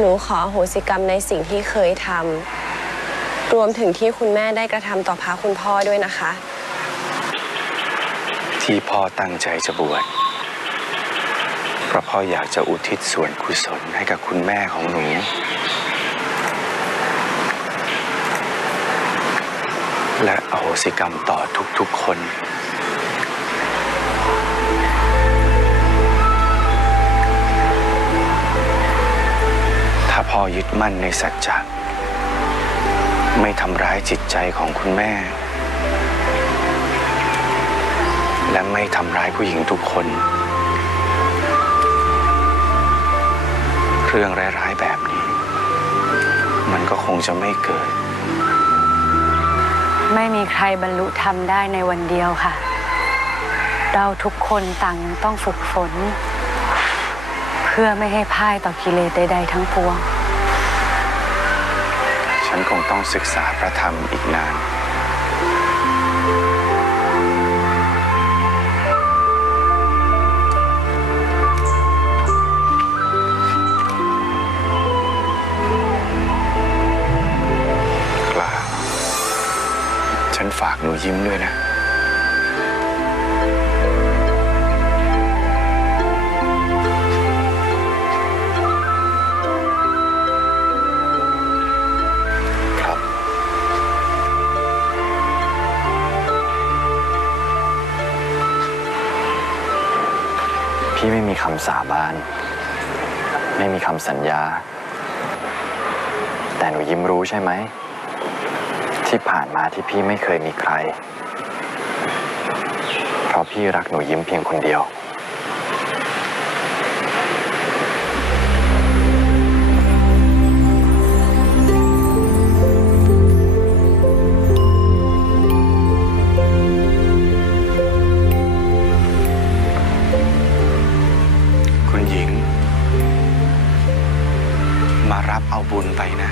หนูขอโหสิกรรมในสิ่งที่เคยทำ รวมถึงที่คุณแม่ได้กระทำต่อพระคุณพ่อด้วยนะคะ ที่พ่อตั้งใจจะบวชเพราะพ่ออยากจะอุทิศส่วนกุศลให้กับคุณแม่ของหนู และอโหสิกรรมต่อทุกๆคน พ่อยึดมั่นในสัจจะไม่ทำร้ายจิตใจของคุณแม่ และไม่ทำร้ายผู้หญิงทุกคน เรื่องร้ายๆแบบนี้ มันก็คงจะไม่เกิด ไม่มีใครบรรลุธรรมได้ในวันเดียวค่ะ เราทุกคนต่างยังต้องฝึกฝน เพื่อไม่ให้พ่ายต่อกิเลสใดๆทั้งปวงฉันคง ต้องศึกษาพระธรรมอีกนาน กล้า ฉันฝากหนูยิ้มด้วยนะ พี่ไม่มีคำสาบาน ไม่มีคำสัญญา แต่หนูยิ้มรู้ใช่ไหม ที่ผ่านมาที่พี่ไม่เคยมีใคร เพราะพี่รักหนูยิ้มเพียงคนเดียว มารับเอาบุญไปนะ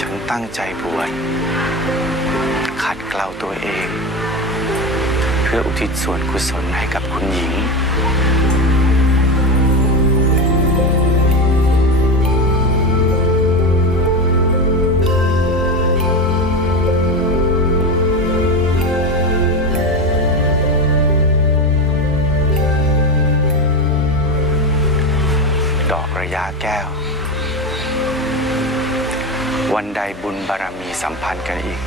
ฉันตั้งใจบวชขัดเกลาตัวเอง เพื่ออุทิศส่วนกุศลให้กับคุณหญิง อกระยะแก้ว วันใดบุญบารมีสัมพันธ์กันอีก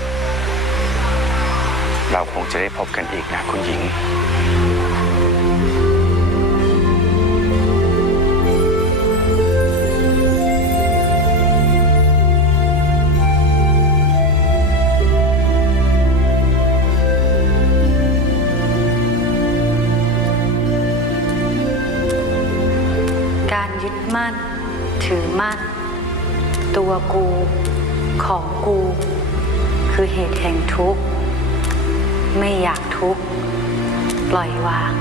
เราคงจะได้พบกันอีกนะคุณหญิง มั่น ถือมั่น ตัวกู ของกู คือเหตุแห่งทุกข์ ไม่อยากทุกข์ ปล่อยวาง